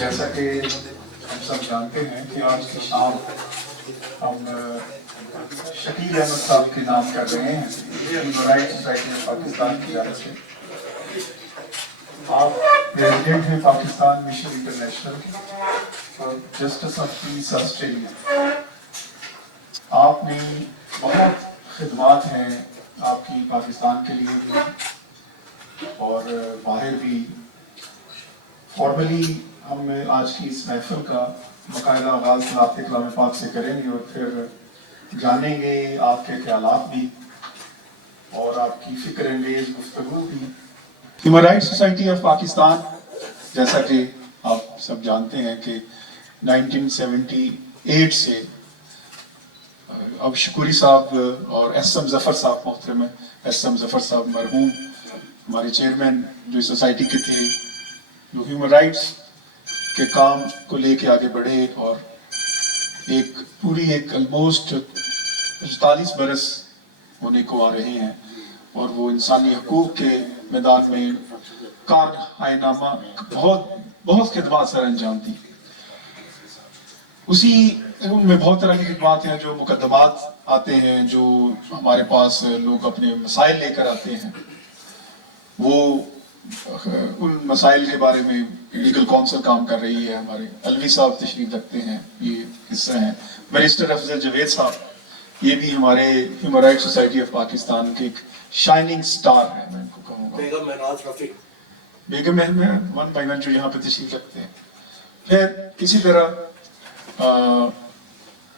जैसा कि हम सब जानते हैं कि आज की शाम हम शकील अहमद साहब के नाम कर रहे हैं human rights society of Pakistan की जानिब से। आप प्रेसिडेंट हैं Pakistan mission international for justice of peace Australia. आपने बहुत खिदमात हैं आपकी पाकिस्तान के लिए भी और बाहर भी। फॉर्मली हम आज की इस महफिल का बाकायदा आगाज़ सलावत कलाम पाक से करेंगे और फिर जानेंगे आपके ख्यालात भी और आपकी फ़िक्र अंगेज़ गुफ्तगू भी। Human rights society of Pakistan, जैसा कि आप सब जानते हैं कि 1978 से अब शकूरी साहब और एस.एम. ज़फ़र साहब, मोहतरम एस.एम. ज़फ़र साहब मरहूम हमारे चेयरमैन जो इस सोसाइटी के थे, जो ह्यूमन राइट्स के काम को लेके आगे बढ़े और एक ऑलमोस्ट 45 बरस होने को आ रहे हैं और वो इंसानी हकूक़ के मैदान में कारनामा बहुत खिदमत सर अंजाम दी। उसी उनमें बहुत तरह की खिदमत हैं, जो मुकदमात आते हैं, जो हमारे पास लोग अपने मसाइल लेकर आते हैं, वो उन मसाइल के बारे में लीगल काउंसिल काम कर रही है। हमारे अलवी साहब तशरीफ रखते हैं, ये हिस्सा हैं। बैरिस्टर अफजल जवेद साहब, ये भी हमारे human rights society of Pakistan के एक शाइनिंग स्टार है, मैं इनको कहूँगा। बेगम महमूद वन भाईवन जो यहाँ पे तशरीफ रखते हैं। फिर इसी तरह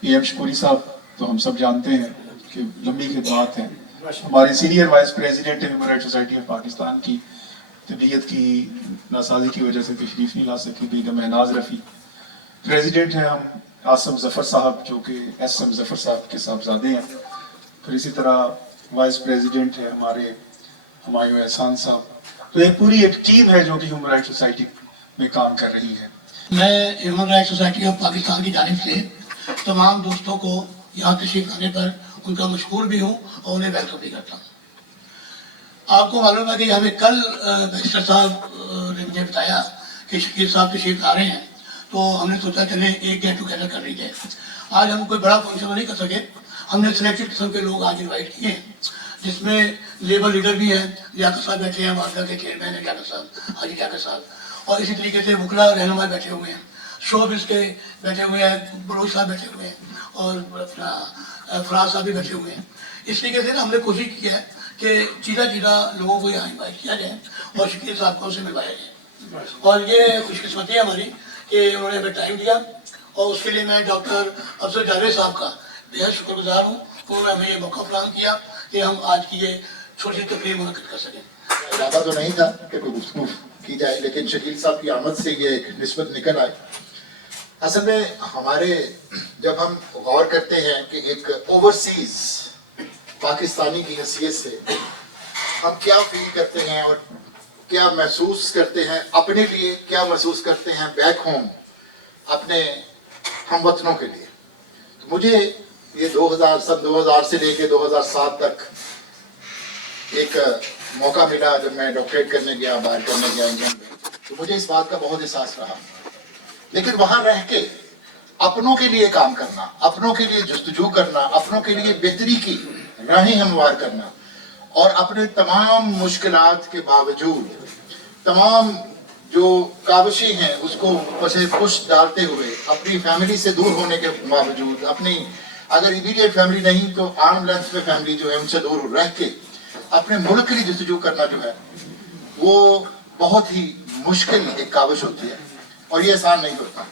PM शकूरी साहब तो हम सब जानते हैं कि लंबी खिदमत हैं। हमारे senior vice president human rights society of Pakistan की तबीयत की नासाजी की वजह से तशरीफ नहीं ला सकी, बेगम महनाज रफ़ी। प्रेसिडेंट हैं हम आसम ज़फ़र साहब, जो कि एस.एम. ज़फ़र साहब के साहबजादे हैं। फिर इसी तरह वाइस प्रेसिडेंट है हमारे हुमायूं एहसान साहब। तो एक पूरी एक टीम है जो कि ह्यूमन राइट्स सोसाइटी में काम कर रही है। मैं human rights society of Pakistan की जानिब से तमाम दोस्तों को यहाँ तशरीफ लाने पर उनका मशकूर भी हूँ और उन्हें वेलकम भी करता हूँ। आपको मालूम है कि हमें कल बैरिस्टर साहब ने मुझे बताया कि शकील साहब तशरीफ ला रहे हैं, तो हमने सोचा चले एक गेट टुगेदर कर ली जाए। आज हम कोई बड़ा फंक्शन नहीं कर सके, हमने सिलेक्टेड किस्म के लोग आज इन्वाइट किए हैं, जिसमें लेबर लीडर भी हैं, लियाकत साहब बैठे हैं, वार्डा के चेयरमैन है लियाकत साहब, हाजी लियाकत साहब, और इसी तरीके से वकला रहनुमा बैठे हुए हैं, शोबिस के बैठे हुए हैं, बलोच साहब बैठे हुए हैं और अपना फराज साहब भी बैठे हुए हैं। इस तरीके से ना हमने कोशिश की है कि चीज़ा लोगों को यहाँ इन्वाइट किया जाए और शकील साहब को उनसे मिलवाया जाए। और ये खुशकिस्मती है हमारी कि उन्होंने हमें टाइम दिया और उसके लिए मैं डॉक्टर अफजल जावेद साहब का बेहद शुक्रगुजार हूँ। उन्होंने हमें ये मौका फराहम किया कि हम आज की ये छोटी सी तकरीर मुनक़िद कर सकें। इरादा तो नहीं था कि कोई गुफ्तगू की जाए, लेकिन शकील साहब की आमद से ये एक निस्बत निकल आई। असल में हमारे जब हम गौर करते हैं कि एक ओवरसीज पाकिस्तानी की हैसियत से हम क्या फील करते हैं और क्या महसूस करते हैं अपने लिए, क्या महसूस करते हैं बैक होम अपने हमवतनों के लिए, तो मुझे ये 2000 से लेके 2007 तक एक मौका मिला जब मैं डॉक्टरेट करने गया, बाहर करने गया इंडिया में, तो मुझे इस बात का बहुत एहसास रहा। लेकिन वहां रह के अपनों के लिए काम करना, अपनों के लिए जुस्तजू करना, अपनों के लिए बेहतरी की राहें हमवार करना और अपने तमाम मुश्किलात के बावजूद, तमाम जो काविशें हैं उसको पसे पुश डालते हुए, अपनी फैमिली से दूर होने के बावजूद, अपनी अगर इमीडिएट फैमिली नहीं तो आर्म लेंथ पे फैमिली जो है उनसे दूर रह के अपने मुल्क के लिए जुस्तजू करना जो है वो बहुत ही मुश्किल एक काविश होती है और ये आसान नहीं होता।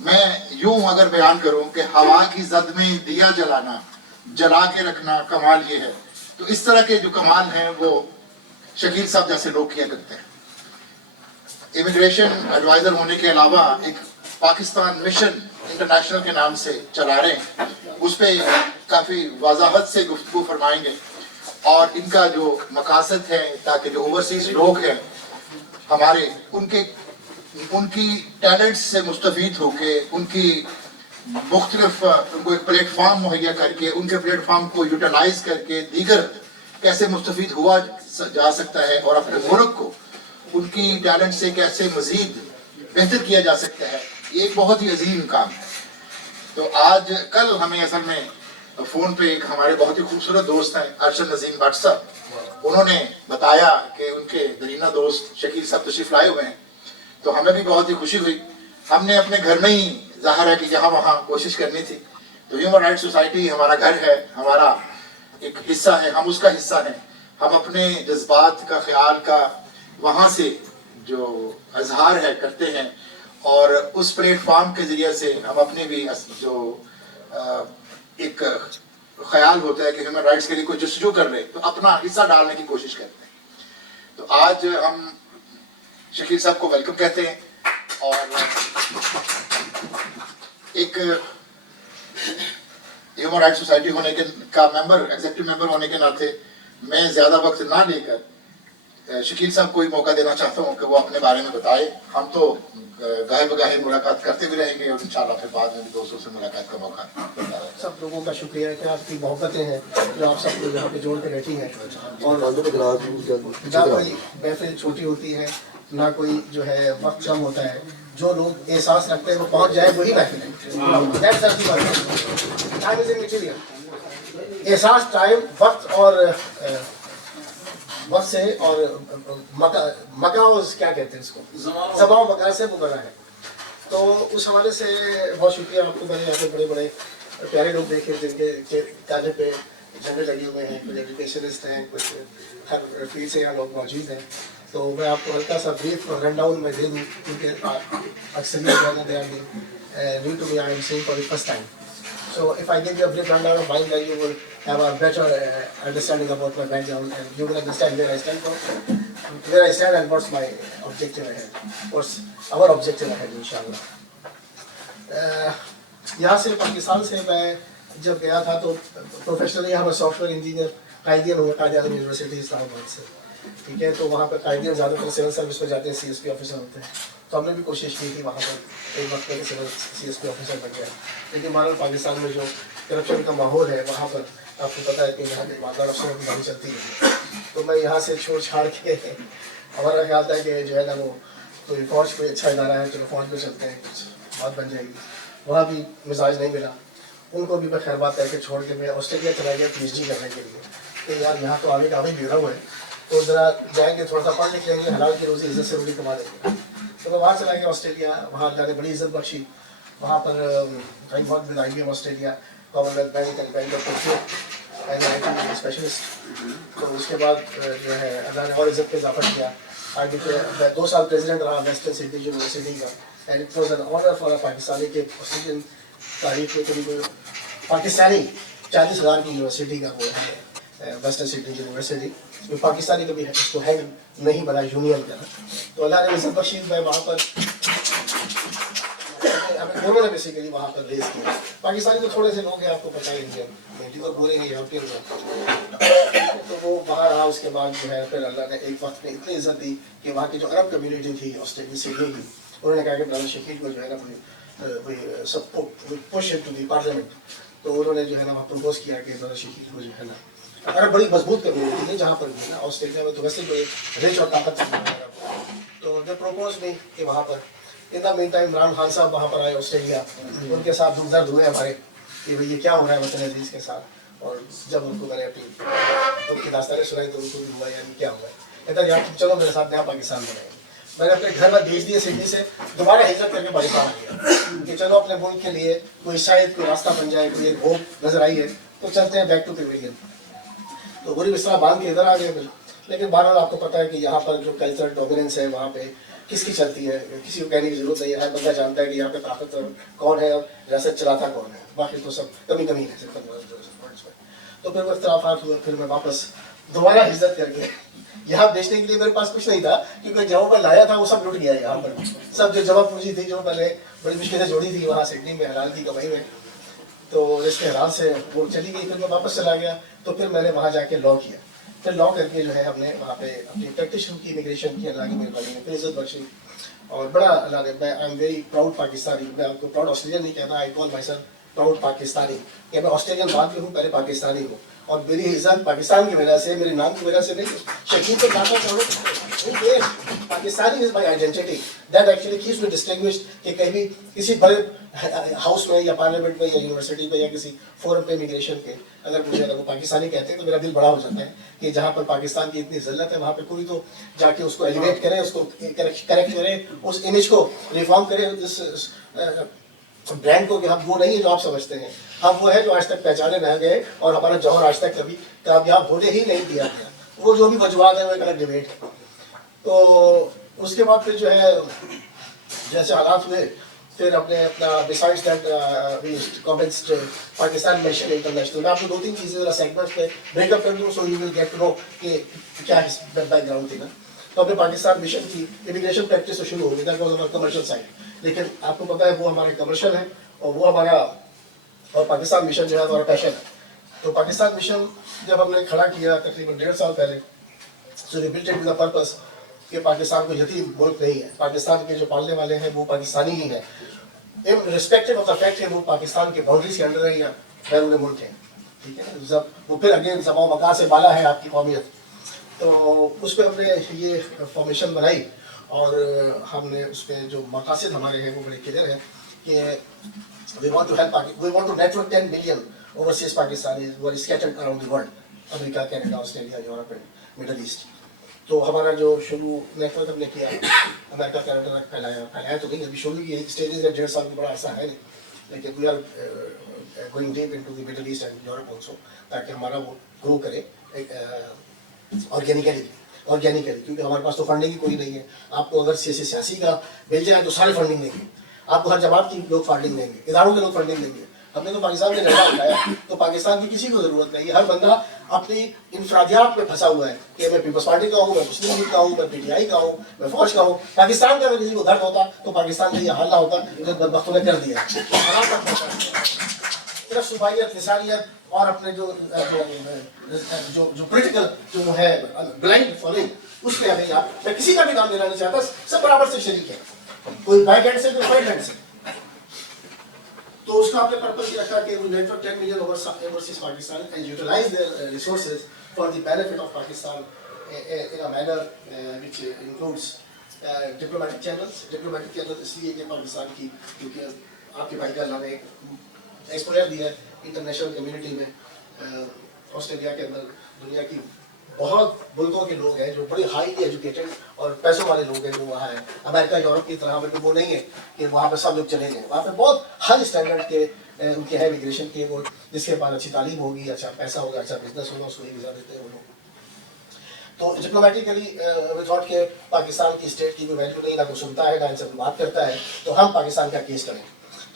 मैं यूं अगर बयान करूं कि हवा की जद में दिया जलाना, जला के रखना कमाल ये है, तो इस तरह के जो कमाल हैं वो शकील साहब जैसे लोग किया करते हैं। इमिग्रेशन एडवाइजर होने के अलावा एक पाकिस्तान मिशन इंटरनेशनल के नाम से चला रहे हैं, उस पर काफ़ी वजाहत से गुफ्तगू फरमाएंगे और इनका जो मकासद है ताकि जो ओवरसीज लोग हैं हमारे उनकी टैलेंट्स से मुस्तफीद होके, उनकी मुख्तलिफ उनको एक प्लेटफार्म मुहैया करके, उनके प्लेटफार्म को यूटिलाइज करके दीगर कैसे मुस्तफीद हुआ जा सकता है और अपने मुल्क को उनकी टैलेंट से कैसे मजीद बेहतर किया जा सकता है, ये एक बहुत ही अजीम काम है। तो आज कल हमें असल में फोन पे एक हमारे बहुत ही खूबसूरत दोस्त हैं अरशद नजीम भट्ट साहब, उन्होंने बताया कि उनके दरीना दोस्त शकील साहब तशरीफ लाए हुए हैं। तो हमें भी बहुत ही खुशी हुई। हमने अपने घर में ही जाहिर है कि जहाँ वहाँ कोशिश करनी थी। तो ह्यूमन राइट्स सोसाइटी हमारा घर है, हमारा एक हिस्सा है, हम उसका हिस्सा हैं। हम अपने जज्बात का ख्याल का वहाँ से जो अजहार है करते हैं, और उस प्लेटफॉर्म के ज़रिए से हम अपने भी जो एक ख्याल होता है कि ह्यूमन राइट्स के लिए कोई जस्तजू कर रहे तो अपना हिस्सा डालने की कोशिश करते हैं। तो आज हम शकील साहब को वेलकम कहते हैं, और एक ह्यूमन राइट्स सोसाइटी होने के का मेंबर, एग्जीक्यूटिव मेंबर होने के नाते मैं ज़्यादा वक्त ना लेकर शकील साहब को ही मौका देना चाहता हूँ कि वो अपने बारे में बताए। हम तो गाहे बगाहे मुलाकात करते भी रहेंगे और इंशाल्लाह फिर बाद में भी दोस्तों से मुलाकात का मौका मिलता रहेगा। सब लोगों का शुक्रिया है कि आपकी मोहब्बतें हैं जो आप सबको यहाँ पे जोड़ के बैठी हैं। और ना कोई महफिल छोटी होती है, ना कोई जो है वक्त कम होता है। जो लोग एहसास रखते हैं वो पहुँच जाए, वही महफिल है। Time is इमैटेरियल। एहसास टाइम वक्त और वक्त से और मका क्या कहते हैं इसको, ज़मां मका से वो बना है। तो उस हवाले से बहुत शुक्रिया आपको। मैंने यहाँ पे बड़े बड़े प्यारे लोग देखे जिनके काने पे झंडे लगे हुए हैं, कुछ एजुकेशनिस्ट हैं, कुछ हर फील्ड से यहाँ लोग मौजूद हैं। तो मैं आपको हल्का सा ब्रीफ रन डाउन में दे दूँ, क्योंकि अक्सरियत जो है they are new to me, I am saying for the first time. So if I give you a brief rundown of mine, then you will have a better understanding about my background, and you will understand where I stand from, where I stand, and what's my objective ahead. What's our objective ahead, inshallah. यहाँ से पाकिस्तान से मैं जब गया था तो professionally यहाँ पर सॉफ्टवेयर इंजीनियर कायदियन हुआ, कायद-ए-आज़म यूनिवर्सिटी इस्लामाबाद से। ठीक है, तो वहाँ पर कायदियन ज़्यादातर सिविल सर्विस में जाते हैं, CSP ऑफिसर होते हैं। तो हमने भी कोशिश की थी वहाँ पर एक वक्त में सिविल CSP ऑफिसर बन गया। लेकिन हमारे पाकिस्तान में जो करप्शन का माहौल है वहाँ पर आपको पता है कि यहाँ के ईमानदार अफसरों की बात चलती है। तो मैं यहाँ से छोड़ छाड़ के हमारा ख्याल था कि जो है ना वो कोई फौज कोई अच्छा इदारा है, चलो फौज में चलते हैं, कुछ बात बन जाएगी। वहाँ भी मिजाज नहीं मिला। उनको भी मैं खैर बात करके छोड़ के मैं ऑस्ट्रेलिया चला गया PhD करने के लिए। तो यार यहाँ तो आगे काफ़ी बिगड़ा हुआ है, तो ज़रा जाएंगे, थोड़ा सा पढ़ लिख लेंगे, हलाल की रोज़ी इज्जत से रोटी कमा लेंगे। तो मैं वहाँ चला गया ऑस्ट्रेलिया। वहाँ जाके बड़ी इज्जत बख्शी। वहाँ पर I work with IBM Australia, Commonwealth bank and bank of Tokyo as IT specialist. तो उसके बाद जो है अल्लाह ने और इज्जत पे इजाफा किया। आगे मैं 2 साल प्रेसिडेंट रहा वेस्टर्न सिडनी यूनिवर्सिटी का, and it was an honour for a Pakistani के ऑस्ट्रेलियन तारीख में करीब पाकिस्तानी 40,000 की यूनिवर्सिटी का वो है वेस्टर्न सिडनी यूनिवर्सिटी। तो पाकिस्तानी कभी उसको है नहीं बना यूनियन का। तो अल्लाह ने इज्जत बख्शी। मैं वहाँ पर दोनों ने बेसिकली वहाँ पर रेस किया। पाकिस्तानी तो थोड़े से लोग हैं, आपको पता ही है, मेरी तो पूरे ही यूरोपियन हैं। तो वो वहाँ रहा। उसके बाद जो है फिर अल्लाह ने एक वक्त में इतनी इज्जत दी कि वहाँ की जो अरब कम्युनिटी थी ऑस्ट्रेलिया सिडनी की, उन्होंने कहा कि ब्रदर शकील को जो है ना सब पुश इनटू द पार्लियामेंट। तो उन्होंने जो है ना प्रपोज किया कि ब्रदर शकील को जो है ना, अगर बड़ी मजबूत कम्युनिटी है जहाँ पर भी ना ऑस्ट्रेलिया में, तो वैसे कोई रिच और ताकत तो दे प्रपोज में कि वहाँ पर in the mean time Imran Khan साहब वहाँ पर आए ऑस्ट्रेलिया। उनके साथ दुख दर्द हुए हमारे कि भाई ये क्या हो रहा है वतन अजीज़ के साथ। और जब उनको मैंने अपनी दुख की दास्तानें सुनाई तो उनको भी हुआ यानी क्या हुआ है, कहता यार चलो मेरे साथ नया पाकिस्तान बनाएंगे। मैंने अपने घर में भेज दिए सिडनी से, दोबारा हिजरत करके पाकिस्तान आ गया कि चलो अपने मुल्क के लिए कोई शायद कोई रास्ता बन जाए, कोई एक होप नजर आई है, तो चलते हैं बैक टू पेविलियन। तो बुरी बिस्तरा बांध के इधर आ गए फिर। लेकिन बहरहाल आपको पता है कि यहाँ पर जो कल्चरल डोमिनेंस है वहाँ पे किसकी चलती है, किसी को कहने की जरूरत नहीं है। हर बंदा जानता है कि यहाँ पे ताकत कौन है और रियासत चलाता कौन है। बाकी तो सब कमी है सिर्फ। तो फिर वो इख्तलाफात हुए। फिर मैं वापस दोबारा हिजरत करके यहाँ बेचने के लिए मेरे पास कुछ नहीं था, क्योंकि जब मैं लाया था वो सब लुट गया। यहाँ पर सब जो जमा पूंजी थी जो मैंने बड़ी मुश्किल से जोड़ी थी वहाँ सिडनी में हलाल की कमाई में, तो इसके हलाल से वो चली गई। फिर मैं वापस चला गया। तो फिर मैंने वहाँ जाके लॉ किया। फिर लॉ करके जो है हमने वहाँ पे अपनी प्रैक्टिस शुरू की, इमिग्रेशन की। अल्लाह की मेहरबानी में फिर इज्जत बख्शी और बड़ा अल्लाह ने, मैं I am very proud Pakistani. मैं आपको प्राउड ऑस्ट्रेलियन नहीं कहता, I call my self proud Pakistani कि मैं ऑस्ट्रेलियन बाद में हूँ, पहले पाकिस्तानी हूँ। और मेरी इज्जत पाकिस्तान की वजह से, मेरे नाम की वजह से नहीं। शकील तो काटा करो, Pakistani is my identity that actually keeps me distinguished कि कहीं भी किसी बड़े हाउस में या पार्लियामेंट में या यूनिवर्सिटी में या किसी फोरम पे इमिग्रेशन के अगर वो पाकिस्तानी कहते हैं तो मेरा दिल बड़ा हो जाता है कि जहाँ पर पाकिस्तान की इतनी जिल्लत है वहाँ पे कोई तो जाके उसको एलिवेट करे, उसको करेक्ट करे, उस इमेज को रिफॉर्म करे, इस ब्रांड को कि हम वो नहीं है जो आप समझते हैं, हम वो है जो आज तक पहचाने रह गए और हमारा जौहर आज तक कभी कामयाब होने ही नहीं दिया गया। वो जो भी वजूहात है वो एक अलग डिबेट है। तो उसके बाद फिर जो है जैसे हालात हुए फिर अपना besides that comments Pakistan mission international, मैं आपको 2-3 चीज़ें जरा सेगमेंट्स पे ब्रेकअप कर दूँ so you will get to know कि क्या बैकग्राउंड थी ना। तो अपने पाकिस्तान मिशन की इमिग्रेशन प्रैक्टिस तो शुरू हो गई, दैट वाज हमारा कमर्शियल साइड, लेकिन आपको पता है वो हमारे कमर्शियल है और वो हमारा और पाकिस्तान मिशन जो है हमारा पैशन है। तो पाकिस्तान मिशन जब हमने खड़ा किया तकरीबन 1.5 साल पहले, so we built it with the purpose कि पाकिस्तान को यतीम मुल्क नहीं है, पाकिस्तान के जो पालने वाले हैं वो पाकिस्तानी ही हैं, रिस्पेक्टिव ऑफ द फैक्ट है वो पाकिस्तान के बाउंड्रीज के अंडर है या बैरून मुल्क है, ठीक है। जब वो फिर अगेन ज़बान मकान से बाला है आपकी कौमियत, तो उस पर हमने ये फॉर्मेशन बनाई और हमने उस पर जो मकासद हमारे हैं वो बड़े क्लियर है कि we want to network 10 million overseas Pakistani who are scattered around the world, America, Canada, Australia, Europe and middle east. तो हमारा जो शुरू नेटवर्क हमने किया अमेरिका, कनाडा तक फैलाया तो नहीं, अभी शुरू की स्टेजेस है, 1.5 साल की बड़ा अर्सा है नहीं, लेकिन we are going deep into the middle east and Europe also, ताकि हमारा वो ग्रो करे ऑर्गेनिकली, क्योंकि हमारे पास तो फंडिंग ही कोई नहीं है। आपको अगर सियासी का मिल जाए तो सारे फंडिंग देंगे, आपको हर जमात की लोग फंडिंग देंगे, इदारों के लोग फंडिंग देंगे। हमने तो पाकिस्तान में झंडा उठाया तो पाकिस्तान की किसी को जरूरत नहीं है, हर बंदा अपनी इंफरादियात में फंसा हुआ है कि मैं पीपल्स पार्टी का हूँ, मैं मुस्लिम लीग का हूँ, मैं PTI का हूँ, मैं फौज का हूँ। पाकिस्तान का अगर किसी को दर्द होता तो पाकिस्तान का ये हाल ना होता जो बदबख्तों ने कर दिया। सिर्फ सुबाइयत, निसारियत और अपने जो पॉलिटिकल जो है ब्लाइंड फॉलोइंग, उसमें हमें मैं किसी का भी नाम लेना नहीं चाहता, सब बराबर से शरीक है, कोई बैक हैंड से कोई फ्रंट हैंड से। तो उसका आपने पर्पस ये रखा कि network 10 million overseas Pakistan and utilise their resources for the benefit of Pakistan in a manner which includes diplomatic channels इसलिए कि पाकिस्तान की, क्योंकि आपके भाई का अल्लाह ने एक्सपोजर दिया है इंटरनेशनल कम्युनिटी में। ऑस्ट्रेलिया के अंदर दुनिया की बहुत मुल्कों के लोग हैं जो बड़े हाईली एजुकेटेड और पैसों वाले लोग हैं जो वहाँ हैं। अमेरिका, यूरोप की तरह में वो नहीं है कि वहाँ पे सब लोग चले जाएँ, वहाँ पे बहुत हाई स्टैंडर्ड के उनके हैं इमिग्रेशन के, वो जिसके पास अच्छी तालीम होगी, अच्छा पैसा होगा, अच्छा बिजनेस होगा, उसको ही वीज़ा देते हैं वो लोग। तो डिप्लोमेटिकली वी थॉट के पाकिस्तान की स्टेट की कोई वैल्यू नहीं, ना कोई सुनता है ना इनसे बात करता है, तो हम पाकिस्तान का केस करें।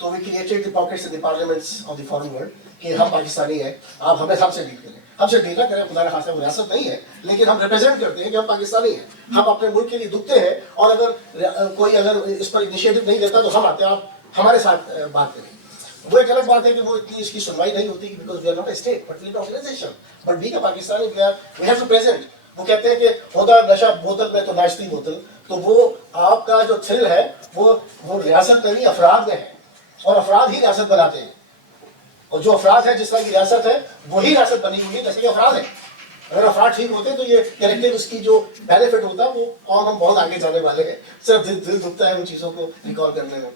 तो we created the pockets in the parliaments of the foreign world कि हम पाकिस्तानी हैं, आप हमें हमसे डील करें, हमसे डील ना करें, खुदा खासा रियासत नहीं है, लेकिन हम रिप्रेजेंट करते हैं कि हम पाकिस्तानी हैं, हम अपने मुल्क के लिए दुखते हैं, और अगर कोई अगर इस पर इनिशिएटिव नहीं लेता तो हम आते हैं, आप हमारे साथ बात करें। वो एक अलग बात है कि वो इतनी इसकी सुनवाई नहीं होती, because we are not a state but we are organisation, but being a Pakistani we have to present. वो कहते हैं कि होता नशा बोतल में तो नाचती बोतल, तो वो आपका जो थ्रिल है वो रियासत में नहीं अफराद में है, और अफराद ही रियासत बनाते हैं, और जो अफराद है जिस तरह की रियासत है वही रियासत बनी हुई है जैसे कि अफराद है। अगर अफराद ठीक होते तो ये कलेक्टिव उसकी जो बेनिफिट होता वो और हम बहुत आगे जाने वाले हैं। सिर्फ दिल दुखता है उन चीज़ों को रिकॉल करने में।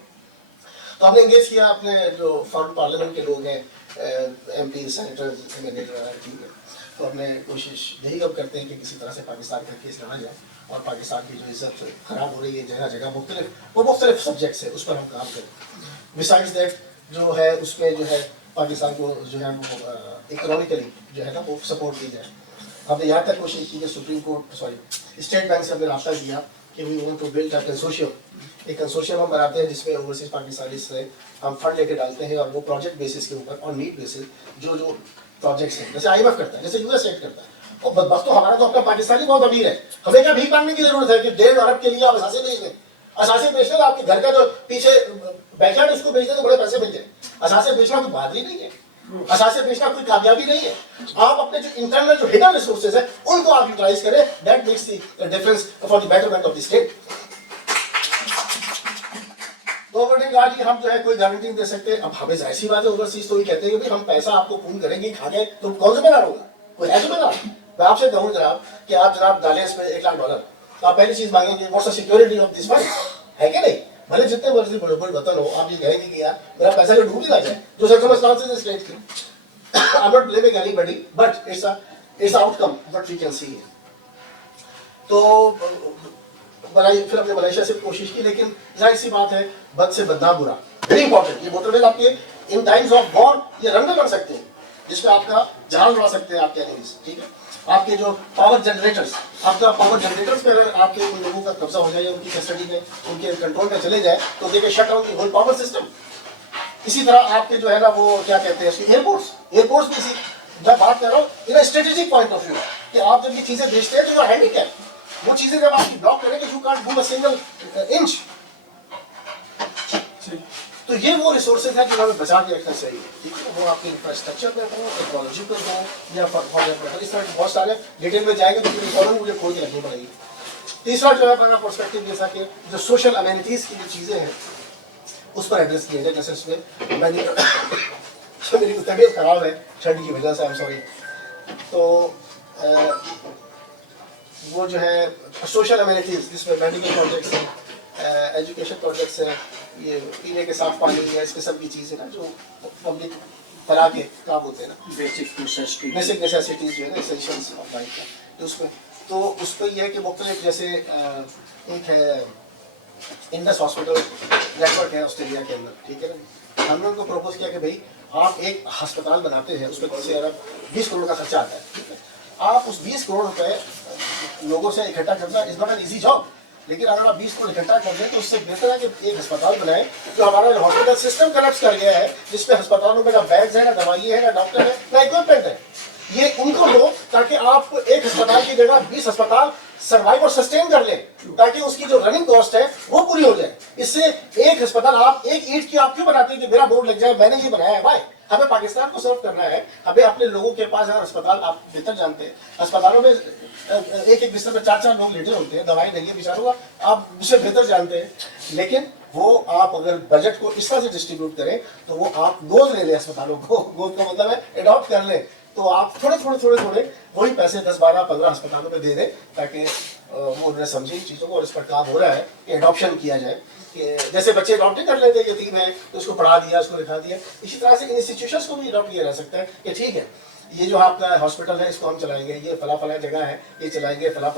तो हमने इंगेज किया अपने जो फॉरेन पार्लियामेंट के लोग हैं, MP, सेनेटर्स, MLA, तो हमने कोशिश यही अब करते हैं कि किसी तरह से पाकिस्तान का केस लड़ा जाए, और पाकिस्तान की जो इज्जत खराब हो रही है जगह जगह मुख्तलिफ सब्जेक्ट्स है उस पर हम काम करें। बिसाइड्स दैट जो है उसमें जो है पाकिस्तान को जो है वो इकोनॉमिकली जो है ना वो सपोर्ट दी जाए। हमने यहाँ तक कोशिश की कि स्टेट बैंक से हमने रास्ता किया कि we want to build a consortium, एक कंसोर्शियम हम बनाते हैं जिसमें ओवरसीज पाकिस्तानी से हम फंड लेके डालते हैं, और वो प्रोजेक्ट बेसिस के ऊपर और नीड बेसिस जो प्रोजेक्ट्स हैं, जैसे IMF करता है, जैसे USAID करता है। और बदबख्त तो हमारा तो अपना पाकिस्तानी बहुत अमीर है, हमें क्या भीख मांगने की जरूरत है कि 1.5 अरब के लिए आप असासे भेज दें। असासे बेचना, आपके घर का जो पीछे बैकयार्ड उसको बेच दें तो बड़े पैसे मिल जाए। असासे बेचना कोई बहादुरी नहीं है, असासे बेचना कोई कामयाबी नहीं है। आप अपने जो इंटरनल जो हिडन रिसोर्सेज है उनको आप यूटिलाइज करें, that makes the difference for the betterment of the state. Government ने कहा कि हम जो है कोई गारंटी नहीं दे सकते। अब हमें जाहिर सी बात है ओवरसीज तो ये कहते हैं कि भाई हम पैसा आपको पूर्ण करेंगे, खा गए तो कौन जिम्मेदार होगा, कोई है जिम्मेदार। मैं आपसे कहूँ जनाब कि आप जनाब डालें इसमें $1,00,000, तो आप पहली चीज मांगेंगे what's the security of this fund, है कि नहीं? भले जितने मर्जी बड़े बड़े वतन हो, आप ये कहेंगे कि यार मेरा पैसा तो डूब ही ना जाए, जो सर्कमस्टांसेस इस स्टेट के। I am not blaming anybody but it's outcome what we can see. तो फिर हमने मलेशिया से कोशिश की, लेकिन जाहिर सी बात है बद से बदनाम बुरा। वेरी इंपॉर्टेंट, ये मोटरवेज आपके इन टाइम्स ऑफ वॉर ये रनवे बन सकते हैं, जिसमें आपका जहाज उड़ा सकते हैं आपके एनिमीज, ठीक है। आपके जो पावर जनरेटर्स, आपका पावर जनरेटर्स पे अगर आपके उन लोगों का कब्जा हो जाए, उनकी कस्टडी में, उनके कंट्रोल में चले जाए, तो they can shut down the whole power system. इसी तरह आपके जो है ना वो क्या कहते हैं एयरपोर्ट्स भी इसी, मैं बात कर रहा हूँ इन स्ट्रेटेजिक पॉइंट ऑफ व्यू कि आप जब ये चीजें बेचते हैं तो हैंडीकैप, वो चीजें जब आपकी ब्लॉक करेंगे, you can't move a single inch. तो ये वो रिसोर्सेज है जो हमें बचा के रखना चाहिए, ठीक है। वो आपके इंफ्रास्ट्रक्चर में हो, टेक्नोलॉजी पर हो, या इस तरह बहुत सारे डिटेल में जाएंगे तो फिर इकोनॉमी मुझे खोल के रखनी पड़ेगी। तीसरा जो है मेरा पर्सपेक्टिव जैसा कि जो सोशल अमेनिटीज की जो चीजें हैं उस पर एड्रेस किया जाए। जैसे उसमें मेरी तबीयत खराब है ठंड की वजह से, आई एम सॉरी। तो वो जो है सोशल अमेनिटीज जिसमें मेडिकल प्रोजेक्ट्स हैं, एजुकेशन प्रोजेक्ट्स हैं, ये पीने के साफ पानी है, इस किस्म की चीज़ें ना जो पब्लिक फला के काम होते हैं ना, बेसिक नेसेसिटीज जो है ना, एसेंशियल्स ऑफ लाइफ का, उसमें तो उस पर यह है कि मुख्तलिफ जैसे एक है इंडस हॉस्पिटल नेटवर्क है ऑस्ट्रेलिया के अंदर, ठीक है ना। हमने उनको प्रपोज किया कि भाई आप एक अस्पताल बनाते हैं, उसमें 20 करोड़ का खर्चा आता है, ठीक है। आप उस 20 करोड़ रुपए लोगों से इकट्ठा करना is not an easy job, लेकिन अगर आप 20 करोड़ इकट्ठा कर दें तो उससे बेहतर है कि एक अस्पताल बनाए। जो हमारा हॉस्पिटल सिस्टम करप्ट कर गया है, जिसपे अस्पतालों में ना बैग्स है, ना दवाई है, ना डॉक्टर है, ना इक्विपमेंट है, ये उनको दो ताकि आप एक अस्पताल की जगह 20 अस्पताल सर्वाइव और सस्टेन कर ले, ताकि उसकी जो रनिंग कॉस्ट है वो पूरी हो जाए। इससे एक अस्पताल, आप एक ईंट की आप क्यों बनाते हैं कि मेरा बोर्ड लग जाए, मैंने ये बनाया है? भाई हमें पाकिस्तान को सर्व करना है, हमें अपने लोगों के पास अगर अस्पताल, आप बेहतर जानते हैं अस्पतालों में एक बिस्तर में 4 लोग लेटे होते हैं, दवाई नहीं है बेचारों का, आप उसे बेहतर जानते हैं। लेकिन वो आप अगर बजट को इस तरह से डिस्ट्रीब्यूट करें तो वो आप गोद ले लें अस्पतालों को, गोद का मतलब है अडॉप्ट कर लें, तो आप थोड़े वही पैसे 10, 12, 15 अस्पतालों में दे दें ताकि वो उन्हें समझे चीज़ों को और इस पर काम हो रहा है कि एडॉप्शन किया जाए। कि जैसे बच्चे अडॉप्ट नहीं कर लेते, यतीम है तो उसको पढ़ा दिया, उसको लिखा दिया, इसी तरह से इन इंस्टीट्यूशंस को भी अडॉप्ट किया जा सकता है कि ठीक है ये जो आपका हॉस्पिटल है इसको हम चलाएंगे, ये फला जगह है ये चलाएंगे, फला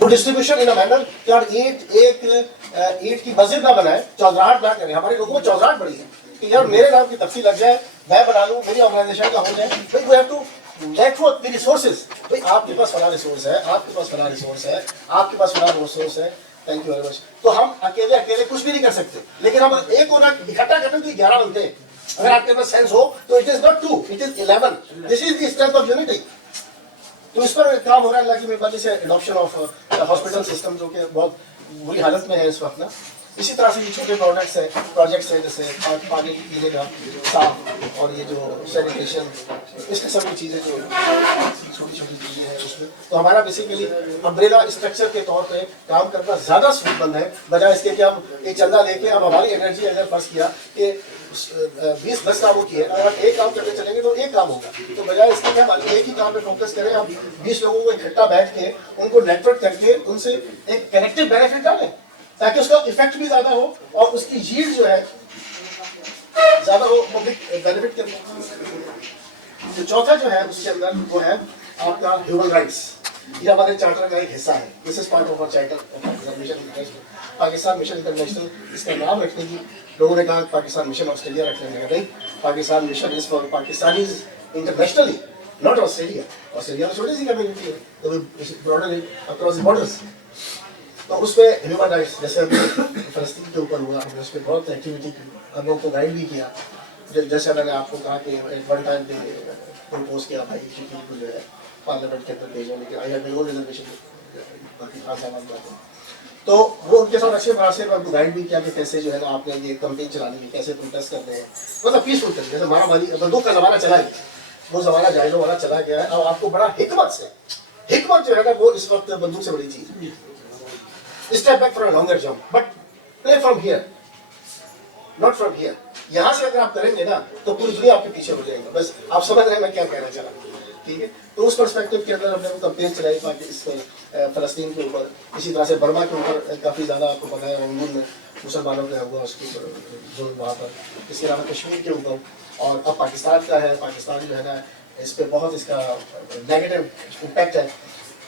वो डिस्ट्रीब्यूशन इन अ मैनर कि यार ईंट की मस्जिद ना बनाए, चौधराहट ना करें। हमारे लोगों में चौधराहट बड़ी है कि यार मेरे नाम की तफसील लग जाए, मैं बना लूँ, मेरी ऑर्गेनाइजेशन का हो जाए। भाई we have to network the resources, भाई आपके पास फला रिसोर्स है, आपके पास फला रिसोर्स है, आपके पास फला रिसोर्स है, थैंक यू वेरी मच। तो हम अकेले कुछ भी नहीं कर सकते, लेकिन हम एक और इकट्ठा करते तो 11 बनते हैं। अगर आपके पास सेंस हो तो it is not 2, it is 11। This is the strength of unity. तो इस पर काम हो रहा है अल्लाह की मेहरबानी से, एडॉप्शन ऑफ हॉस्पिटल सिस्टम जो कि बहुत बुरी हालत में है इस वक्त ना। इसी तरह से ये छोटे प्रोजेक्ट्स हैं जैसे पानी पीने का साफ और ये जो सैनिटेशन, इस किस्म की चीज़ें जो छोटी चीज़ें हैं उसमें, तो हमारा बेसिकली अम्ब्रेला स्ट्रक्चर के तौर पे काम करना ज़्यादा सूटबंद है, बजाय इसके कि हम एक चंदा लेके हम हमारी एनर्जी अगर फर्ज किया कि 20-10 कामों की है, अगर एक काम करते चलेंगे तो एक काम होगा, तो बजाय इसके कि हम एक ही काम पे फोकस करें, हम 20 लोगों को इकट्ठा बैठ के उनको नेटवर्क करके उनसे एक कनेक्टिव बेनिफिट डालें ताकि उसका इफेक्ट भी ज्यादा हो और उसकी यील्ड जो है ज्यादा हो, पब्लिक बेनिफिट के। तो चौथा जो है उसके अंदर वो है आपका ह्यूमन राइट्स। ये हमारे चार्टर का एक हिस्सा है। This is part of our charter mission international, Pakistan mission international. इसका नाम रखने की लोगों ने कहा पाकिस्तान मिशन ऑस्ट्रेलिया रखने लगा, नहीं, Pakistan mission is for Pakistanis internationally, not Australia. Australia में छोटी सी कम्युनिटी है, तो ब्रॉडर अक्रॉस बॉर्डर्स। तो उस पर ह्यूमन राइट्स जैसे फलस्तीन के ऊपर हुआ, हमने उस पर बहुत एक्टिविटी की, हम लोगों को गाइड भी किया। जैसे मैंने आपको कहा कि वन टाइम प्रपोज किया भाई को जो है पार्लियामेंट के अंदर भेजो, लेकिन आई हैव नो रिजर्वेशन बाकी खास सामान बात है। तो वो उनके साथ अच्छे तरह से हमको गाइड भी किया कि कैसे जो है ना आपने ये कैंपेन चलानी है, कैसे प्रोटेस्ट करने हैं, मतलब पीसफुल तरीके, जैसे मारामारी बंदूक का जमाना चला है, वो जमाना जायलो वाला चला गया है। और आपको बड़ा हिकमत जो है ना वो इस वक्त बंदूक से बड़ी चीज। Step back for a longer jump, but play from here. Not from here. यहाँ से अगर आप करेंगे ना तो पूरी दुनिया आपके पीछे हो जाएगी। बस आप समझ रहे हैं मैं क्या कहना चाह रहा हूँ, ठीक है। तो उस पर्सपेक्टिव के अंदर हमने वो कैंपेन चलाई पाकिस्तान फलस्तीन के ऊपर, इसी तरह से बर्मा के ऊपर काफ़ी ज़्यादा आपको पता है रंगून में मुसलमानों का हुआ उसके ऊपर जो वहाँ पर, इसके अलावा कश्मीर के ऊपर, और अब पाकिस्तान का है। पाकिस्तान जो है ना इस पर बहुत इसका नेगेटिव इम्पैक्ट है।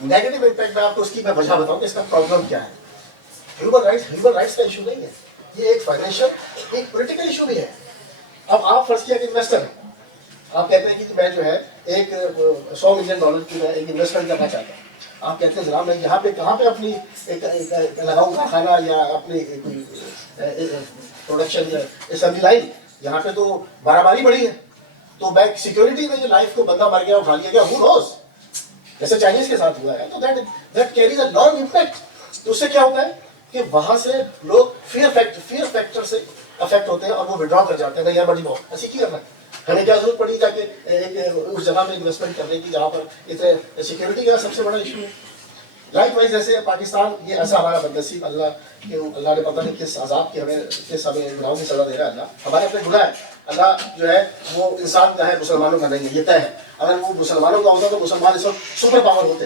नेगेटिव इम्पैक्ट में आपको उसकी मैं वजह बताऊँ कि इसका प्रॉब्लम क्या है। ह्यूमन राइट्स का इशू नहीं है ये, एक फाइनेंशियल एक पॉलिटिकल इशू भी है। अब आप फर्स्ट किया कि इन्वेस्टर हैं, आप कहते हैं कि मैं जो है एक $100 मिलियन की मैं एक इन्वेस्टमेंट करना चाहता हूँ। आप कहते हैं जनाब मैं यहाँ पे कहाँ पे अपनी एक लगाऊंगा खाना या अपनी प्रोडक्शन असेंबली लाइन, यहाँ पे तो बाराबारी बढ़ी है, तो बैंक सिक्योरिटी में जो लाइफ को बंदा मर गया उठा लिया गया, हु नोस, जैसे चाइनीज के साथ हुआ है, तो that carries a long impact. तो उससे क्या होता है कि वहां से लोग फियर फैक्टर से अफेक्ट होते हैं और वो विड्रॉ कर जाते हैं। नहीं यार बड़ी बहुत ऐसी की करना है, हमें क्या जरूरत पड़ी जाके एक उस जगह में इन्वेस्टमेंट करने की जहाँ पर इतने सिक्योरिटी का सबसे बड़ा इशू है। लाइकवाइज जैसे पाकिस्तान, ये ऐसा हमारा बदनसीब अल्लाह ने पता नहीं किस अजाब की किस हमें गुनाहों की सजा दे रहा है। अल्लाह हमारे अपने गुनाह है। अल्लाह जो है वो इंसान का है, मुसलमानों का नहीं है, ये तय है। अगर वो मुसलमानों का होता तो मुसलमान इस वक्त सुपर पावर होते,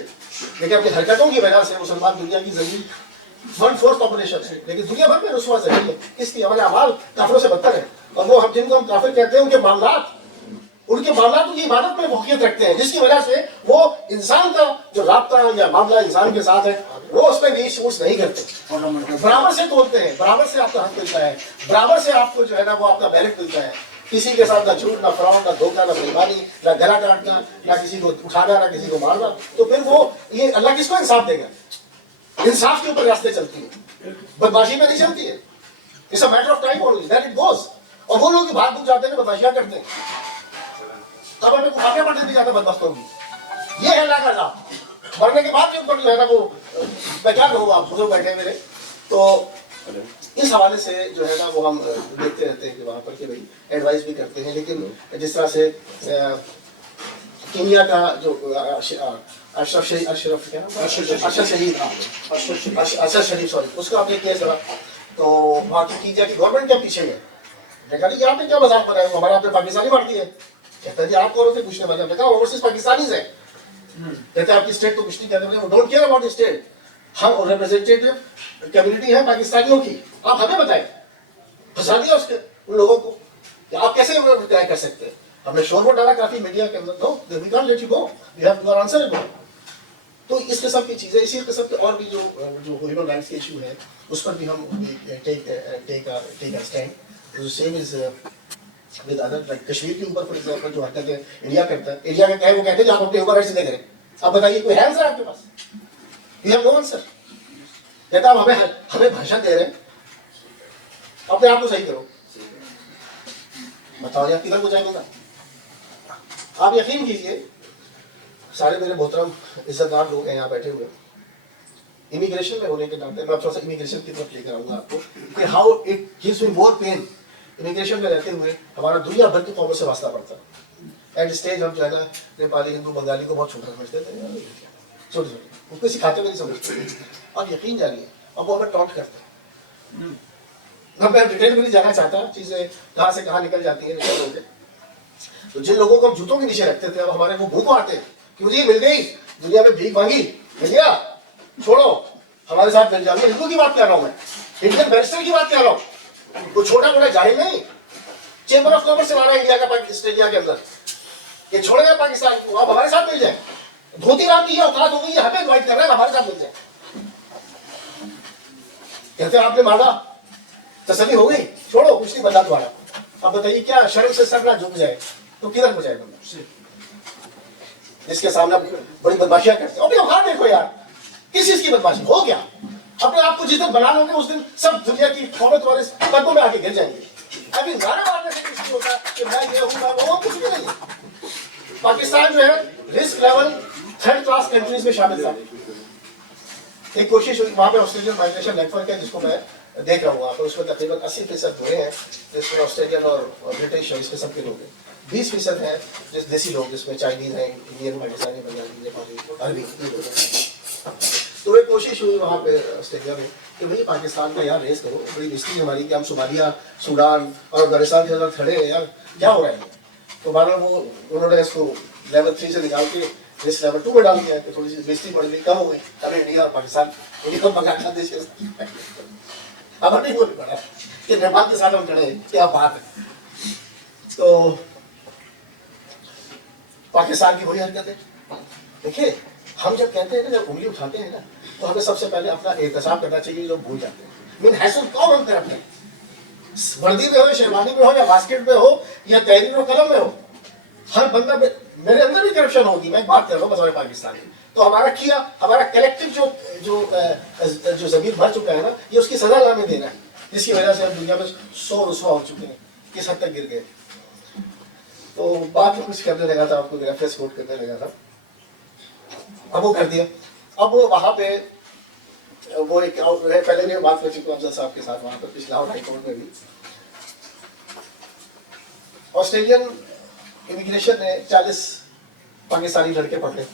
लेकिन अपनी हरकतों की वजह से मुसलमान दुनिया की जमीन 1/4 पॉपुलेशन है, लेकिन दुनिया भर में रुसवा जमीन है। इसकी हमारे अमाल काफिरों से बदतर है, और वो हम जिनको हम काफिर कहते हैं उनके मामला उनकी इबादत में वक़ियत रखते हैं, जिसकी वजह से वो इंसान का जो राब्ता या मामला इंसान के साथ है वो उसमें रीच नहीं करते, बराबर से तोड़ते हैं, बराबर से आपका हक मिलता है, बराबर से आपको जो है ना वो आपका मेरिट मिलता है। किसी के साथ ना झूठ, ना फ्रॉड, ना धोखा, ना बेईमानी, ना गला काटना, ना किसी को उठाना, ना किसी को मारना, तो फिर वो ये अल्लाह किसको इंसाफ देगा? इंसाफ के ऊपर रास्ते चलती है, बदमाशी में नहीं चलती है। It's a matter of time only that it goes. और वो लोग भाग भूग जाते हैं, बदमाशियां करते हैं, तब हमें आगे बढ़ने नहीं जाता बदबख्तों की। ये है अल्लाह का नाम। मरने के बाद भी उनको जो है ना वो मैं क्या कहूँ, आप बुजुर्ग बैठे मेरे, तो इस हवाले से जो है ना वो हम देखते रहते हैं कि वहाँ पर कि भाई एडवाइस भी करते हैं। लेकिन जिस तरह से कीनिया का जो अशरफ शरीफ सॉरी, उसका आपने केस रहा, तो वहाँ की कीनिया की गवर्नमेंट क्या पीछे है? देखा नहीं आपने क्या मजाक बनाया, हमारा आपने पाकिस्तानी मार दिया। कहता है आप कौन थे पूछने वाले? हमने कहा ओवरसीज पाकिस्तानीज है। कहते आपकी स्टेट तो कुछ नहीं कहते, वो डोंट केयर अबाउट स्टेट, हम रिप्रेजेंटेटिव कम्युनिटी है पाकिस्तानियों की, आप हमें बताएं। फंसा दिया उसके उन लोगों को, आप कैसे तय कर सकते हैं? हमने शोर डाला काफी मीडिया के अंदर, no we can't let you go, we have to answer it. तो इस किस्म की चीजें, इसी किस्म के और भी जो ह्यूमन राइट्स के इशू है उस पर भी हम take a stand. Same is with other, like Kashmir के ऊपर फॉर एग्जांपल जो हरकत है इंडिया करता है, इंडिया का क्या है, वो कहते हैं आप अपने ह्यूमन राइट्स नहीं करें। आप बताइए कोई है आंसर आपके पास? You have no answer. कहता आप हमें भाषण दे रहे हैं, अपने आप को सही करो। बताओ यार किधर को जाएगा? आप यकीन कीजिए, सारे मेरे मोहतरम इज्जतदार लोग हैं यहाँ बैठे हुए, इमिग्रेशन में होने के नाते मैं थोड़ा सा इमिग्रेशन की तरफ लेकर आऊंगा आपको कि how it gives me more pen. Immigration में रहते हुए हमारा दुनिया भर की कौमों से वास्ता पड़ता है। एट स्टेज हम जो है ना नेपाली, हिंदू, बंगाली को बहुत छोटा समझते थे, छोटे उनको सिखाते हुए नहीं समझते, और यकीन जानिए अब वो हमें टॉन्ट करते हैं। मैं डिटेल में नहीं जाना चाहता, चीजें कहाँ से कहाँ निकल जाती है निकल होते। तो जिन लोगों को हम जूतों के नीचे रखते थे, अब हमारे वो भूख आते हैं कि मुझे मिल गई, दुनिया में भीख मांगी, मिल गया, छोड़ो हमारे साथ मिल जाओ। हिंदू की बात कर रहा हूँ मैं, इंडियन बैरिस्टर की बात कर रहा हूँ, वो छोटा मोटा जाहिल नहीं। चेंबर ऑफ कॉमर्स चला रहा है इंडिया का ऑस्ट्रेलिया के अंदर, ये छोड़ेगा पाकिस्तान को, आप हमारे साथ मिल जाए। धोती राम की ये औकात हो गई, ये हमें इन्वाइट कर रहे हैं हमारे साथ मिल जाए। कहते हैं आपने मांगा, तसल्ली हो गई, छोड़ो कुछ नहीं बदला तुम्हारा। अब बताइए क्या शर्म से सर ना झुक जाए तो किधर हो जाएगा? इसके सामने बड़ी बदमाशियां करते हैं। अभी औकात देखो यार, किस चीज की बदमाशी हो गया? अपने आप को जिस दिन बना लोगे उस दिन सब दुनिया की कौमें तुम्हारे कदमों में आके गिर जाएंगे। अभी नारा मारने से कुछ नहीं होता कि मैं ये हूं मैं वो, कुछ भी नहीं है। पाकिस्तान जो है risk level 3rd class countries में शामिल था। एक कोशिश हुई वहां पे ऑस्ट्रेलियन माइग्रेशन नेटवर्क है जिसको मैं देख रहा हूँ वहाँ पर, उसमें तकरीबन 80% बुरे हैं जिसमें ऑस्ट्रेलियन और ब्रिटिश इस किस्म के लोग हैं। 20% है जिस देसी लोग, जिसमें चाइनीज हैं, इंडियन, पाकिस्तानी, बंगाली, नेपाली, अरबी। तो एक कोशिश हुई वहाँ पे ऑस्ट्रेलिया में कि भाई पाकिस्तान का यार रेस करो, बड़ी मिस्टी है हमारी कि हम सोमालिया, सूडान और अफगानिस्तान के अंदर खड़े हैं यार, क्या हो रहा है। तो बार वो उन्होंने इसको लेवल 3 से निकाल के रेस लेवल 2 में डाल दिया, तो थोड़ी सी मिस्टी पड़ गई, कम हो गई। अब इंडिया और पाकिस्तान, इंडिया और बांग्लादेश अब नहीं बोल पड़ा कि नेपाल के साथ हम खड़े हैं, क्या बात है। तो पाकिस्तान की वही हरकत है। देखिए, हम जब कहते हैं ना, जब उंगली उठाते हैं ना, तो हमें सबसे पहले अपना एहतसाब करना चाहिए, लोग भूल जाते हैं। मीन हैसुल कौन हम करते हैं, वर्दी में हो, शेरवानी में हो, या बास्केट में हो, या तहरीर और कलम में हो, हर बंदा में, मेरे अंदर भी करप्शन होगी, मैं बात कर रहा हूँ बस पाकिस्तान की। तो हमारा किया, हमारा कलेक्टिव जो जमीन भर चुका है ना, ये उसकी सजा हमें देना है, जिसकी वजह से हम दुनिया में 100 रुसवा हो चुके हैं, किस हद तक गिर गए। तो बात में कुछ करने लगा था, आपको रेफरेंस कोट करने लगा था, अब वो कर दिया। अब वो वहां पे वो एक पहले भी बात कर चुका अफजल साहब के साथ, वहां पर पिछला हाई कोर्ट में भी ऑस्ट्रेलियन इमिग्रेशन ने 40 पाकिस्तानी लड़के पकड़े,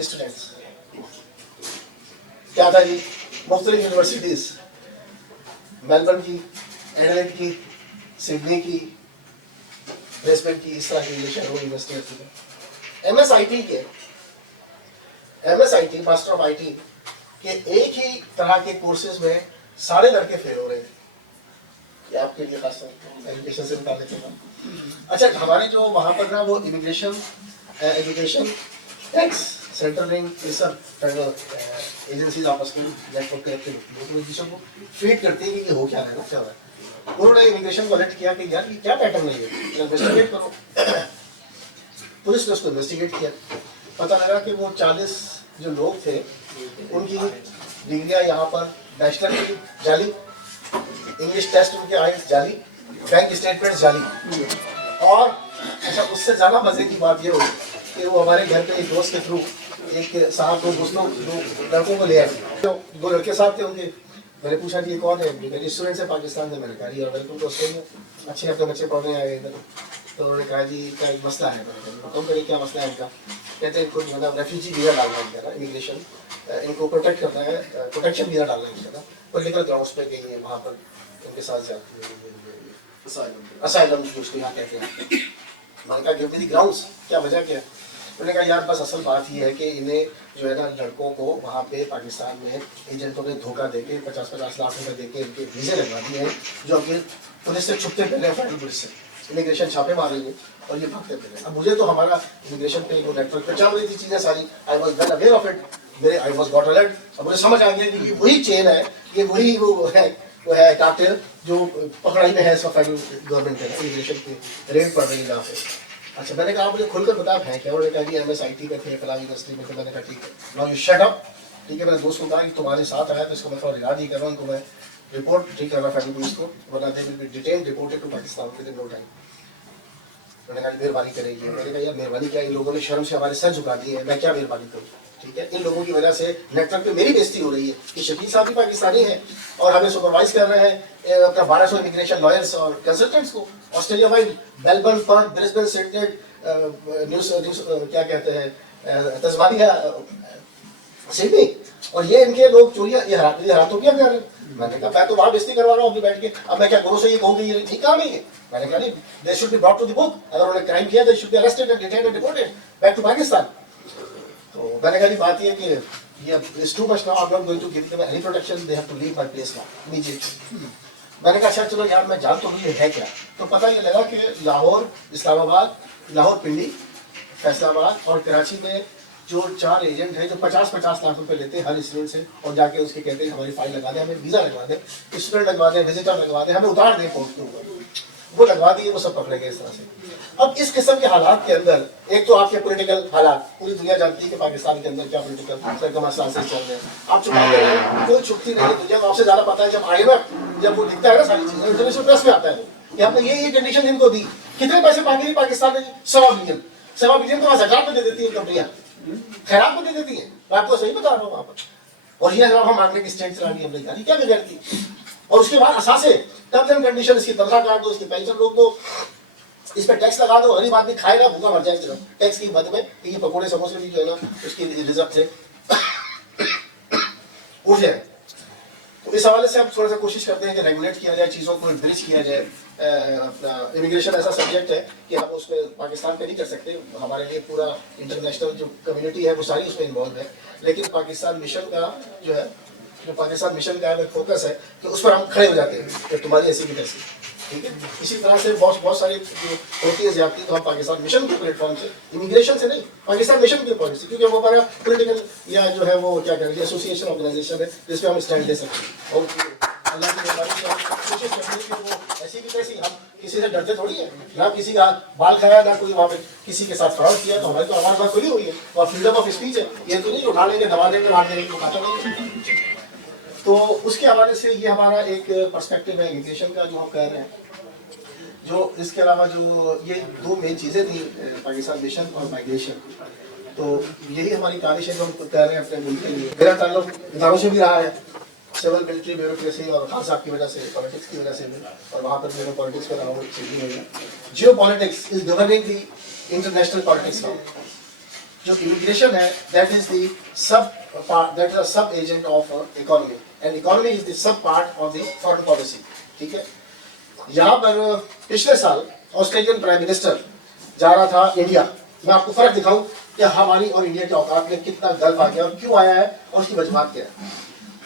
स्टूडेंट्स। क्या था जी, मुख्तलिफ यूनिवर्सिटीज, मेलबर्न की, एडिलेड की, सिडनी की, ब्रिस्बेन की, इस तरह की शहरों यूनिवर्सिटी थी। MSIT मास्टर ऑफ IT के एक ही तरह के कोर्सेज में सारे लड़के फेल हो रहे हैं। ये आपके लिए खास एजुकेशन से निकालने के बाद। अच्छा, हमारे जो वहाँ पर ना वो immigration education tax central federal agencies आपस में नेटवर्क करके तो एक दूसरे को फीड करती है कि ये हो क्या रहा है ना, क्या हो रहा है। उन्होंने इमिग्रेशन को अलर्ट किया कि यार ये क्या पैटर्न है, ये इन्वेस्टिगेट करो। पुलिस ने उसको इन्वेस्टिगेट किया, पता लगा कि वो 40 जो लोग थे उनकी डिग्रियां यहाँ पर बैचलर की जाली, इंग्लिश टेस्ट उनके आए जाली, बैंक स्टेटमेंट जाली। और अच्छा, उससे ज़्यादा मजे की बात ये हुई कि वो हमारे घर पे एक दोस्त के थ्रू एक साहब को दोस्तों दो लड़कों को ले आए, तो 2 लड़के साथ थे उनके। मैंने पूछा कि ये कौन है, मेरे स्टूडेंट है पाकिस्तान से। मैंने कहा जी वेलकम टू ऑस्ट्रेलिया, अच्छे अपने बच्चे पढ़ने आए इधर। तो उन्होंने कहा जी क्या एक मसला है। बताओ करिए क्या मसला है इनका। कहते हैं कुछ मतलब रेफ्यूजी वीज़ा डालना है इनका ना, इमिग्रेशन इनको प्रोटेक्ट करना है, प्रोटेक्शन वीज़ा डालना है इनका ना, पॉलिटिकल ग्राउंड्स पे गई है वहाँ पर इनके साथ जाती है असाइलम उसको यहाँ कहते हैं। मैंने कहा गिव मी द ग्राउंड्स, क्या वजह क्या है। उन्होंने कहा यार बस असल बात ये है कि इन्हें जो है ना लड़कों को वहाँ पे पाकिस्तान में एजेंटों ने धोखा देके 50-50 लाख रुपए देके इनके वीज़े लगवा दिए हैं, जो अभी पुलिस से छुपते पहले फेडरल पुलिस से इमिग्रेशन छापे मार रही है और ये भागते पहले। अब मुझे तो हमारा इमिग्रेशन पे वो नेटवर्क पे चल रही थी चीज़ें सारी, I was well aware of it, मेरे आई वॉज गॉट अलर्ट। अब मुझे समझ आ गया कि ये वही चेन है, ये वही वो है कार्टेल जो पकड़ाई में है इस वक्त फेडरल गवर्नमेंट है, इमिग्रेशन की रेड पड़ रही है जहाँ पे। अच्छा, मैंने कहा मुझे खुलकर बता है क्या। उन्होंने कहा जी MSIT में थे, फलां यूनिवर्सिटी में थे। मैंने कहा ठीक है, नाउ यू शट अप। ठीक है, मैंने दोस्त को कहा कि तुम्हारे साथ आया तो इसको मैं थोड़ा रिगार्ड ही कर रहा हूँ, उनको मैं रिपोर्ट ठीक कर रहा फेडरल पुलिस को, वरना they will be detain reported to Pakistan with in no time. उन्होंने कहा मेहरबानी करेगी। मैंने कहा यार मेहरबानी क्या, इन लोगों ने शर्म से हमारे सर झुका दिए हैं, मैं क्या मेहरबानी करूँ। ठीक है, इन लोगों की वजह से नेटवर्क पे मेरी बेइज्जती हो रही है कि शकील साहब भी पाकिस्तानी हैं और हमें सुपरवाइज कर रहे हैं अपना 1200 इमिग्रेशन लॉयर्स और कंसल्टेंट्स को Australia wide, Melbourne, Perth, Brisbane, Sydney, क्या कहते हैं तस्मानिया, सिडनी, और ये इनके लोग चोरियां ये हरातों क्या कर रहे हैं। मैंने कहा मैं तो वहाँ बेइज्जती करवा रहा हूँ अभी बैठ के, अब मैं क्या गुरु से ये कहूँ कि ये ठीक काम नहीं है। मैंने कहा नहीं, they should be brought to the book, अगर उन्होंने क्राइम किया they should be arrested and detained and deported back to Pakistan. तो मैंने कहा बात ये कि ये is too much now, I am not going to give them any protection, they have to leave my place now immediately. मैंने कहा अच्छा चलो यार मैं जान तो नहीं है क्या। तो पता ये लगा कि लाहौर, इस्लामाबाद, लाहौर पिंडी, फैसलाबाद और कराची में जो 4 एजेंट हैं जो 50-50 लाख रुपए लेते हैं हर स्टूडेंट से, और जाके उसके कहते हैं हमारी फाइल लगा दें, हमें वीज़ा लगवा दें, स्टूडेंट लगवा दें, विजिटर लगवा दें, हमें उतार दें पोस्ट के ऊपर, वो लगवा दिए, वो सब पकड़े गए इस तरह से। अब इस किस्म के हालात के अंदर एक तो आपके पॉलिटिकल हालात, पूरी दुनिया जानती है कि पाकिस्तान के अंदर क्या पॉलिटिकल सर्कमस्टेंसेस चल रहे हैं, आप छुपाते हैं, कोई छुपती नहीं है दुनिया को, आपसे ज़्यादा पता है। जब IMF जब वो दिखता है ना सारी चीज़ें, इंटरनेशनल प्रेस में आता है कि हमने ये कंडीशन इनको दी, कितने पैसे मांगे पाकिस्तान ने, 100 बिलियन तो ज़कात में दे देती है कंपनियाँ, खैरात में दे देती है, मैं आपको सही बता रहा हूँ वहाँ पर। और ये अगर हम मांगने की स्टेट चला दी हमने गाड़ी क्या बिगड़ती, और उसके बाद असासे टर्म्स एंड कंडीशन, इसकी तनख्वाह काट दो, इसकी पेंशन रोक दो, इस पर टैक्स लगा दो, गरीब आदमी खाएगा भूखा मर जाएगा सिर्फ टैक्स की मद में कि ये पकौड़े समोसे भी जो है ना उसकी रिजर्व से उठ जाए। तो इस हवाले से हम थोड़ा सा कोशिश करते हैं कि रेगुलेट किया जाए चीज़ों को, ब्रिज किया जाए। अपना इमिग्रेशन ऐसा सब्जेक्ट है कि हम उसमें पाकिस्तान पे नहीं कर सकते, हमारे लिए पूरा इंटरनेशनल जो कम्युनिटी है वो सारी उसमें इन्वॉल्व है। लेकिन पाकिस्तान मिशन का जो है, जो पाकिस्तान मिशन का एक फोकस है कि उस पर हम खड़े हो जाते हैं कि तुम्हारी ऐसी की तैसी, ठीक है। इसी तरह से बहुत सारी जो होती है ज्यादती, तो हम पाकिस्तान मिशन के प्लेटफॉर्म से, इमिग्रेशन से नहीं, पाकिस्तान मिशन की पॉलिसी, क्योंकि वो हमारा पॉलिटिकल या जो है वो क्या करेंगे एसोसिएशन ऑर्गेनाइजेशन है जिसपे हम स्टैंड ले सकते हैं। और अल्लाह की मेहरबानी से हम कोशिश करते हैं कि वो ऐसी की तैसी, हम किसी से डरते थोड़ी है, ना किसी का बाल खाया, ना कोई वहाँ पे किसी के साथ फ्रॉड किया, तो हमारी बात खुली हुई है और फ्रीडम ऑफ स्पीच है। ये तो नहीं उठा लेंगे, दबा देंगे, मार देंगे, खाता नहीं। तो उसके हवाले से ये हमारा एक पर्सपेक्टिव है इमिग्रेशन का जो हम कह रहे हैं। जो इसके अलावा जो ये दो मेन चीज़ें थी, पाकिस्तान मिशन और माइग्रेशन, तो यही हमारी काविश है जो हम कह रहे हैं अपने मुल्क के लिए। मेरा ताल्लुक इदारों से भी रहा है, सिविल मिलिट्री ब्यूरोक्रेसी और खान साहब की वजह से, पॉलिटिक्स की वजह से भी, और वहाँ पर मैंने पॉलिटिक्स पर रहा हूँ सीधी हो गया। जियो politics is governing the international politics now. जो इमिग्रेशन है दैट इज दी सब पार्ट, दैट इज अ सब agent of economy, and economy is the sub part of the foreign policy, ठीक है। यहाँ पर पिछले साल ऑस्ट्रेलियन प्राइम मिनिस्टर जा रहा था इंडिया। मैं आपको फर्क दिखाऊं कि हमारी और इंडिया के औकात में कितना गल्फ आ गया और क्यों आया है और उसकी वजूहत क्या है।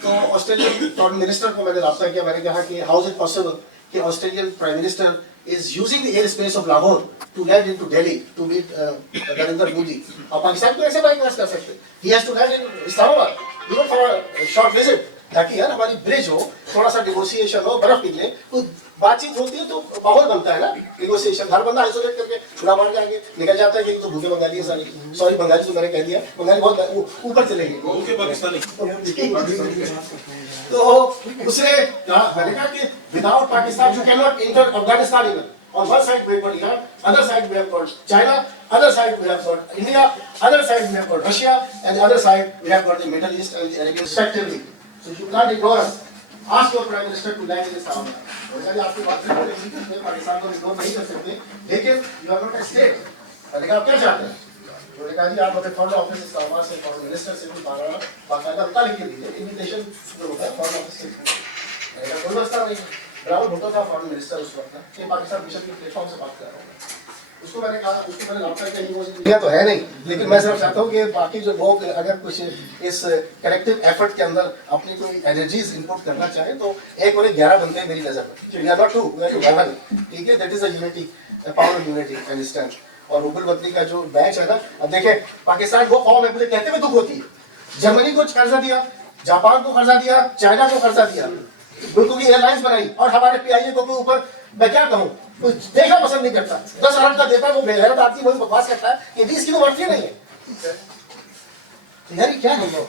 तो ऑस्ट्रेलियन प्राइम मिनिस्टर को मैंने राब्ता किया, मैंने कहा कि हाउ इज इट पॉसिबल कि Australian prime minister is using the airspace of Lahore to land into Delhi to meet Narendra Modi. और पाकिस्तान को ऐसे बाईपास कर सकते? He has to land in Islamabad, even for a short visit, ताकि यार हमारी bridge हो, थोड़ा सा नेगोशिएशन हो, बर्फ पिघले, तो बातचीत होती है तो माहौल बनता है ना नेगोशिएशन। हर बंदा आइसोलेट करके छुरा मार के आगे निकल जाता है कि तो भूखे बंगाली है सारी, सॉरी बंगाली तो मैंने कह दिया, बंगाली बहुत ऊपर चले गए पाकिस्तानी। तो उसने मैंने कहा कि without Pakistan you can not enter Afghanistan even. On one side we have got Iran, other side we have got China, other side we have got India, other side we have got Russia, and the other side we have got the Middle East and the Arabian respectively. So you can't ignore us. Ask your Prime Minister to land in Islamabad. और आपकी बात से पाकिस्तान को ignore नहीं कर सकते, लेकिन you are not a state. मैंने कहा आप क्या चाहते हैं? उन्होंने कहा जी आप अपने फॉरेन ऑफिस इस्लामाबाद से फॉरेन मिनिस्टर से भी बाकायदा पता लिख के दीजिए, इन्विटेशन जो होता है फॉरेन ऑफिस से। मैंने कहा कोई मसला नहीं। राहुल भुट्टो था फॉरेन मिनिस्टर उस वक्त ना, कि पाकिस्तान मिशन के प्लेटफॉर्म से बात कर रहा हूँ। उसको मैंने कहा, उसको मैंने राब्ता किया, वो इंडिया तो है नहीं, लेकिन मैं सिर्फ चाहता हूँ कि बाकी जो लोग अगर कुछ इस कलेक्टिव एफर्ट के अंदर अपनी कोई एनर्जीज इनपुट करना चाहे तो एक और 11 बनते हैं मेरी नजर में। We are not 2, we are 11, ठीक है। That is a unity, power of unity, understand. और रुबल वतनी का जो मैच है ना, अब देखें पाकिस्तान वो कौम है, मुझे कहते हुए दुख होती है। जर्मनी को कर्जा दिया, जापान को कर्जा दिया, चाइना को कर्जा दिया, बिल्कुल एयरलाइंस बनाई, और हमारे पीआईए को ऊपर मैं क्या कहूँ, कुछ देखना पसंद नहीं करता। 10 अरब का देता है वो बेगैरत आदमी, वही बकवास करता है कि 20 किलो वर्थ ही नहीं है। यार क्या है वो?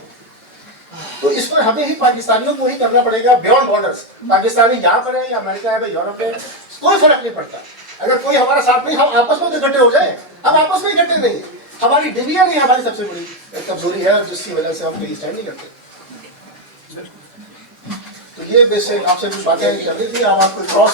तो इस पर हमें ही पाकिस्तानियों को ही करना पड़ेगा बियॉन्ड बॉर्डर्स। पाकिस्तानी यहाँ पर है या अमेरिका है, यूरोप है, कोई फर्क नहीं पड़ता। अगर कोई हमारा साथ नहीं, हम आपस में इकट्ठे हो जाए। हम आपस में इकट्ठे नहीं, हमारी डिवीजन ही हमारी सबसे बड़ी कमजोरी है, जिसकी वजह से हम कहीं स्टैंड नहीं करते। तो ये बेसिक आपसे कुछ बातें कर रही थी, हम आपको क्रॉस